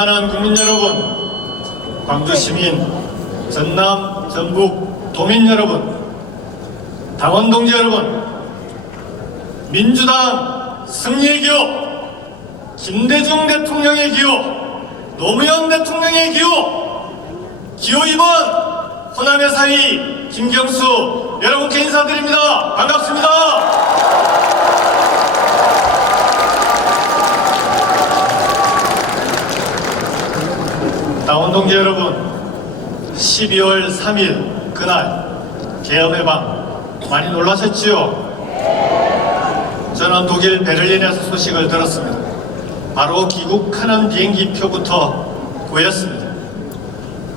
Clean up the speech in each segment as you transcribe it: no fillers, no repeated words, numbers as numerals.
존경하는 국민 여러분, 광주 시민, 전남, 전북, 도민 여러분, 당원 동지 여러분, 민주당 승리의 기호, 김대중 대통령의 기호, 노무현 대통령의 기호, 기호 2번 호남의 사위 김경수 여러분께 인사드립니다. 반갑습니다. 당원 동지 여러분, 12월 3일 그날 계엄의 밤 많이 놀라셨지요? 저는 독일 베를린에서 소식을 들었습니다. 바로 귀국하는 비행기표부터 구했습니다.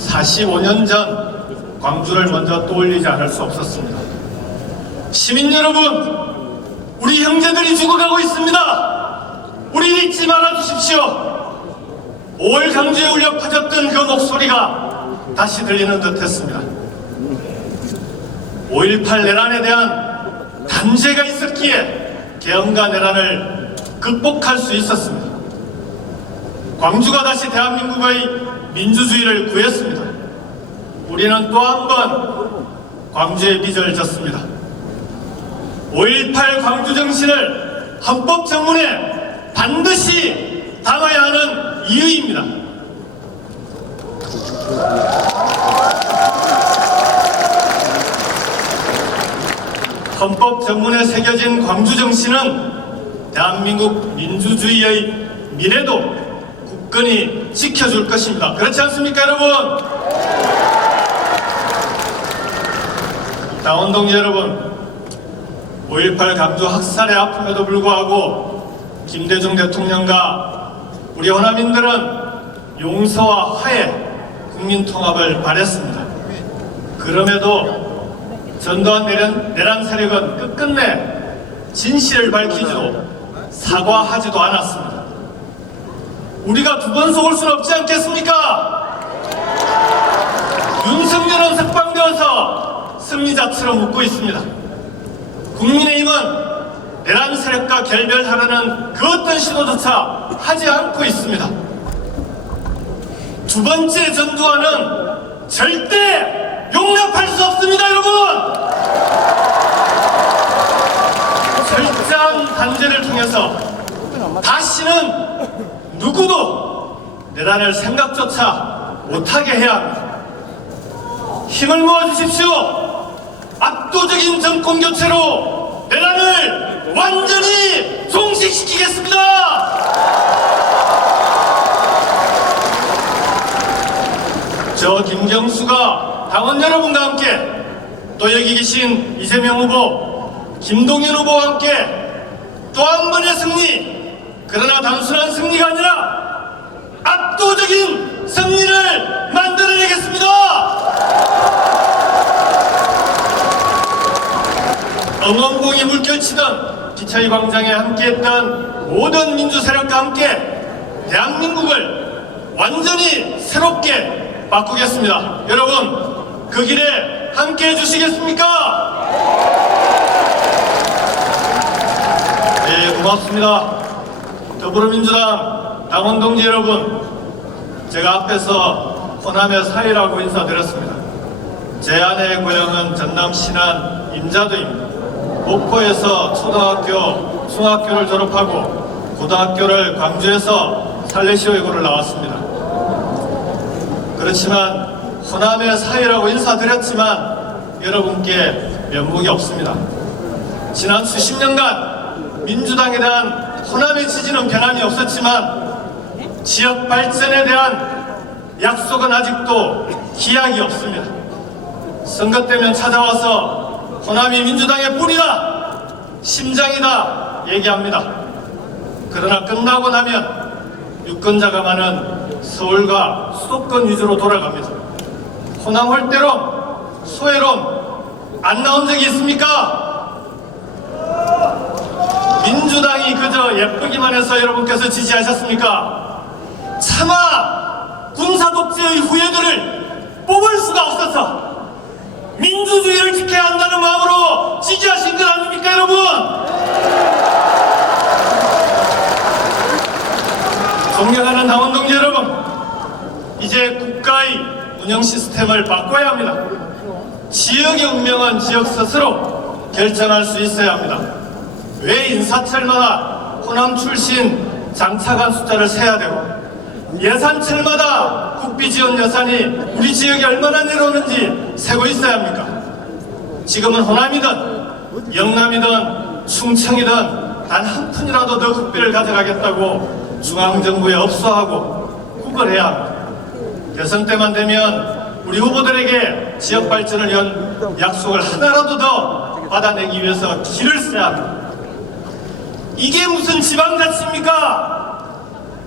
45년 전 광주를 먼저 떠올리지 않을 수 없었습니다. 시민 여러분, 우리 형제들이 죽어가고 있습니다. 우리 잊지 말아 주십시오. 5월 강주에 울려 퍼졌던 그 목소리가 다시 들리는 듯 했습니다. 5.18 내란에 대한 단죄가 있었기에 계엄과 내란을 극복할 수 있었습니다. 광주가 다시 대한민국의 민주주의를 구했습니다. 우리는 또 한 번 광주의 빚을 졌습니다. 5.18 광주 정신을 헌법 정문에 반드시 담아야 하는 이유입니다. 헌법 정문에 새겨진 광주 정신은 대한민국 민주주의의 미래도 굳건히 지켜줄 것입니다. 그렇지 않습니까, 여러분? 당원 동지 여러분, 5.18 광주 학살의 아픔에도 불구하고 김대중 대통령과 우리 호남인들은 용서와 화해, 국민통합을 바랬습니다. 그럼에도 전두환 내란 세력은 끝끝내 진실을 밝히지도 사과하지도 않았습니다. 우리가 두 번 속을 수는 없지 않겠습니까? 윤석열은 석방되어서 승리자처럼 웃고 있습니다. 국민의힘은 내란 세력과 결별하려는 그 어떤 시도조차 하지 않고 있습니다. 두 번째 전두환은 절대 용납할 수 없습니다, 여러분! 철저한 단죄를 통해서 다시는 누구도 내란을 생각조차 못하게 해야 합니다. 힘을 모아주십시오. 압도적인 정권 교체로 내란을 완전히 종식시키겠습니다. 저 김경수가 당원 여러분과 함께, 또 여기 계신 이재명 후보, 김동연 후보와 함께 또 한 번의 승리, 그러나 단순한 승리가 아니라 압도적인 승리를 만들어내겠습니다. 응원봉이 물결치던 기차의 광장에 함께했던 모든 민주 세력과 함께 대한민국을 완전히 새롭게 바꾸겠습니다. 여러분, 그 길에 함께해 주시겠습니까? 네, 고맙습니다. 더불어민주당 당원 동지 여러분, 제가 앞에서 호남의 사위라고 인사드렸습니다. 제 아내의 고향은 전남 신안 임자도입니다. 목포에서 초등학교, 중학교를 졸업하고 고등학교를 광주에서 살레시오고를 나왔습니다. 그렇지만 호남의 사위라고 인사드렸지만 여러분께 면목이 없습니다. 지난 수십 년간 민주당에 대한 호남의 지지는 변함이 없었지만 지역 발전에 대한 약속은 아직도 기약이 없습니다. 선거 때면 찾아와서 호남이 민주당의 뿌리다, 심장이다 얘기합니다. 그러나 끝나고 나면 유권자가 많은 서울과 수도권 위주로 돌아갑니다. 호남 홀대론, 소외론 안 나온 적이 있습니까? 민주당이 그저 예쁘기만 해서 여러분께서 지지하셨습니까? 차마 군사독재의 후예들을 뽑을 수가 없어서 민주주의를 지켜야 한다는 마음으로 지지하신 것 아닙니까, 여러분? 존경하는 당원 동지 여러분, 이제 국가의 운영 시스템을 바꿔야 합니다. 지역의 운명은 지역 스스로 결정할 수 있어야 합니다. 왜 인사철마다 호남 출신 장차관 숫자를 세야 되고 예산철마다 국비 지원 예산이 우리 지역에 얼마나 내려오는지 세고 있어야 합니까? 지금은 호남이든 영남이든 충청이든 단 한 푼이라도 더 국비를 가져가겠다고 중앙정부에 업소하고 구걸해야 합니다. 대선 때만 되면 우리 후보들에게 지역 발전을 위한 약속을 하나라도 더 받아내기 위해서 길을 써야 합니다. 이게 무슨 지방자치입니까?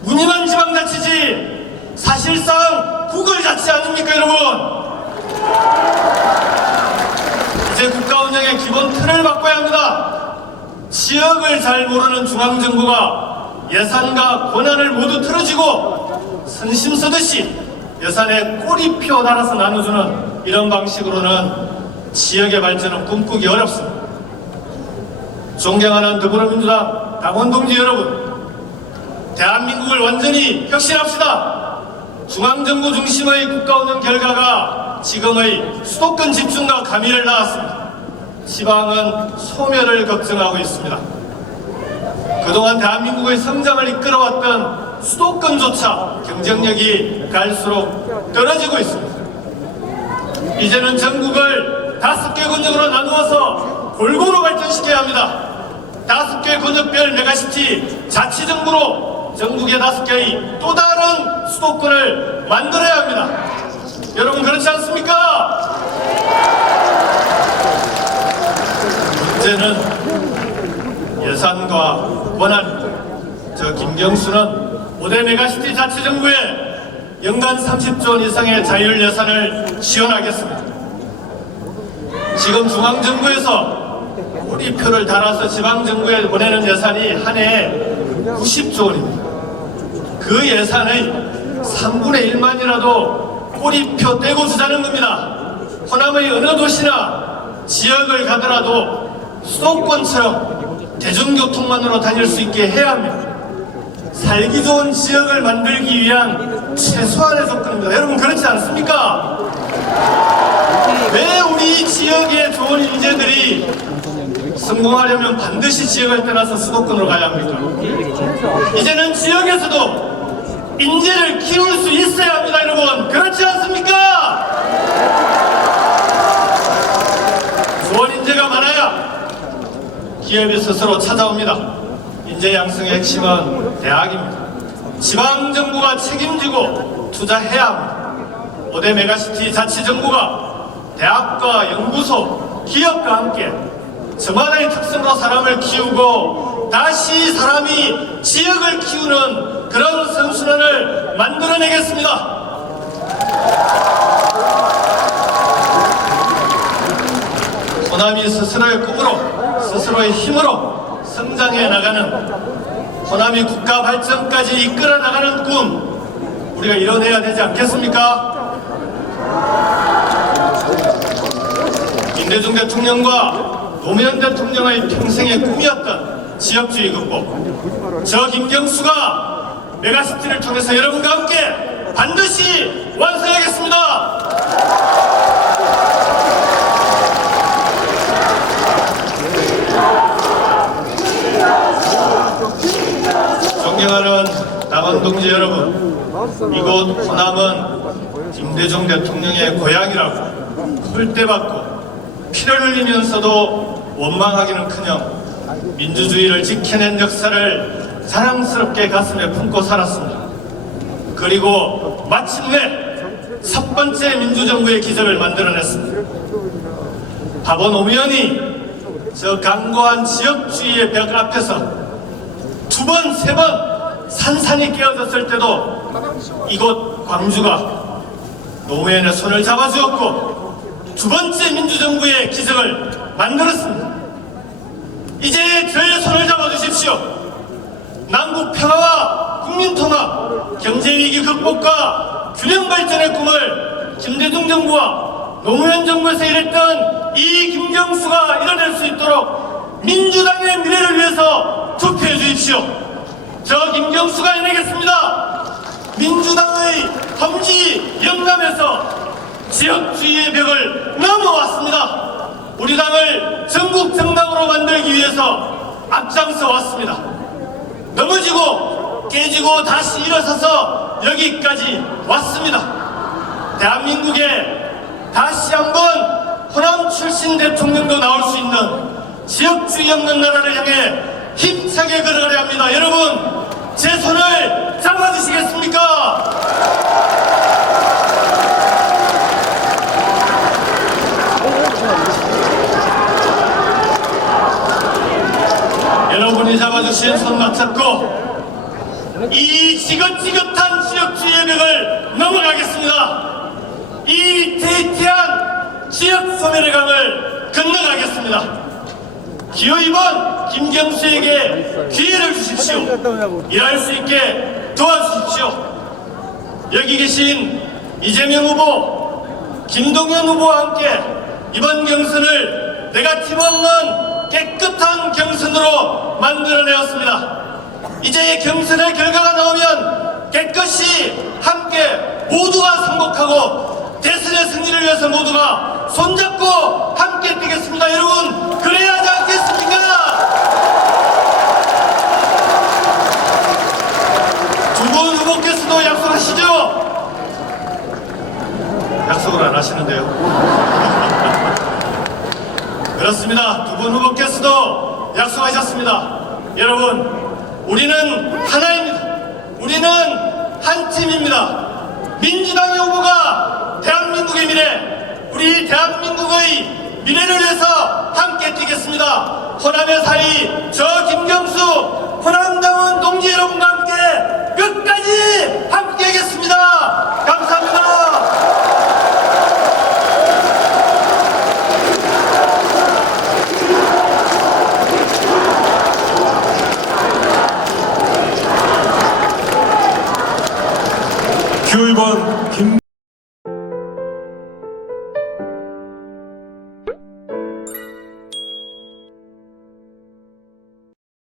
무늬만 지방자치지 사실상 구걸자치 아닙니까 여러분? 이제 국가 운영의 기본 틀을 바꿔야 합니다. 지역을 잘 모르는 중앙정부가 예산과 권한을 모두 틀어지고 선심 쓰듯이 예산에 꼬리표 달아서 나눠주는 이런 방식으로는 지역의 발전은 꿈꾸기 어렵습니다. 존경하는 더불어민주당 당원 동지 여러분, 대한민국을 완전히 혁신합시다. 중앙정부 중심의 국가운영 결과가 지금의 수도권 집중과 가미를 낳았습니다. 지방은 소멸을 걱정하고 있습니다. 그동안 대한민국의 성장을 이끌어왔던 수도권조차 경쟁력이 갈수록 떨어지고 있습니다. 이제는 전국을 5개 권역으로 나누어서 골고루 발전시켜야 합니다. 5개 권역별 메가시티 자치정부로 전국의 5개의 또 다른 수도권을 만들어야 합니다. 여러분 그렇지 않습니까? 문제는 예산과 권한입니다. 저 김경수는 5대 메가시티 자치정부에 연간 30조 원 이상의 자율 예산을 지원하겠습니다. 지금 중앙정부에서 꼬리표를 달아서 지방정부에 보내는 예산이 한 해에 90조 원입니다. 그 예산의 3분의 1만이라도 꼬리표 떼고 주자는 겁니다. 호남의 어느 도시나 지역을 가더라도 수도권처럼 대중교통만으로 다닐 수 있게 해야 합니다. 살기 좋은 지역을 만들기 위한 최소한의 조건입니다. 여러분 그렇지 않습니까? 왜 우리 지역의 좋은 인재들이 성공하려면 반드시 지역을 떠나서 수도권으로 가야 합니까? 이제는 지역에서도 인재를 키울 수 있어야 합니다. 여러분 그렇지 않습니까? 좋은 인재가 많아야 기업이 스스로 찾아옵니다. 인재 양성의 핵심은 대학입니다. 지방정부가 책임지고 투자해야 합니다. 5대 메가시티 자치정부가 대학과 연구소, 기업과 함께 저마다의 특성으로 사람을 키우고 다시 사람이 지역을 키우는 그런 선순환을 만들어내겠습니다. 호남이 스스로의 꿈으로 스스로의 힘으로 성장해 나가는 호남이 국가 발전까지 이끌어 나가는 꿈 우리가 이뤄내야 되지 않겠습니까? 김대중 대통령과 노무현 대통령의 평생의 꿈이었던 지역주의 극복, 저 김경수가 메가시티를 통해서 여러분과 함께 반드시 완성하겠습니다. 존경하는 당원 동지 여러분, 이곳 호남은 김대중 대통령의 고향이라고 홀대받고 피를 흘리면서도 원망하기는커녕 민주주의를 지켜낸 역사를 자랑스럽게 가슴에 품고 살았습니다. 그리고 마침내 첫 번째 민주정부의 기적을 만들어냈습니다. 바보 노무현이 저 강고한 지역주의의 벽 앞에서 두 번, 세 번 산산이 깨어졌을 때도 이곳 광주가 노무현의 손을 잡아주었고 두 번째 민주정부의 기적을 만들었습니다. 이제 저의 손을 잡아주십시오. 남북 평화와 국민통합, 경제위기 극복과 균형 발전의 꿈을 김대중 정부와 노무현 정부에서 일했던 이 김경수가 이뤄낼 수 있도록 민주당의 미래를 위해서 투표해 주십시오. 저 김경수가 해내겠습니다. 민주당의 험지 영남에서 지역주의의 벽을 넘어왔습니다. 우리 당을 전국 정당으로 만들기 위해서 앞장서 왔습니다. 넘어지고 깨지고 다시 일어서서 여기까지 왔습니다. 대한민국에 다시 한번 호남 출신 대통령도 나올 수 있는 지역주의 없는 나라를 향해 힘차게 걸어가려 합니다. 여러분, 제 손을 잡아주시겠습니까? 여러분이 잡아주신 손 맞잡고 이 지긋지긋한 지역주의의 벽을 넘어가겠습니다. 이 위태위태한 지역 소멸의 강을 건너가겠습니다. 기호이번 김경수에게 기회를 주십시오. 일할 수 있게 도와주십시오. 여기 계신 이재명 후보, 김동연 후보와 함께 이번 경선을 네거티브 없는 깨끗한 경선으로 만들어내었습니다. 이제 경선의 결과가 나오면 깨끗이 함께 모두가 승복하고 대선의 승리를 위해서 모두가 손잡고 함께 뛰겠습니다. 여러분, 그래야 하지 않겠습니까? 두 분 후보께서도 약속하시죠? 약속을 안 하시는데요. 그렇습니다. 두 분 후보께서도 약속하셨습니다. 여러분, 우리는 하나입니다. 우리는 한 팀입니다. 민주당의 후보가 대한민국의 미래, 우리 대한민국의 미래를 위해서 함께 뛰겠습니다. 호남의 사이, 저 김경수, 호남당원 동지 여러분과 함께 끝까지 함께 하겠습니다. 감사합니다. 기호 1번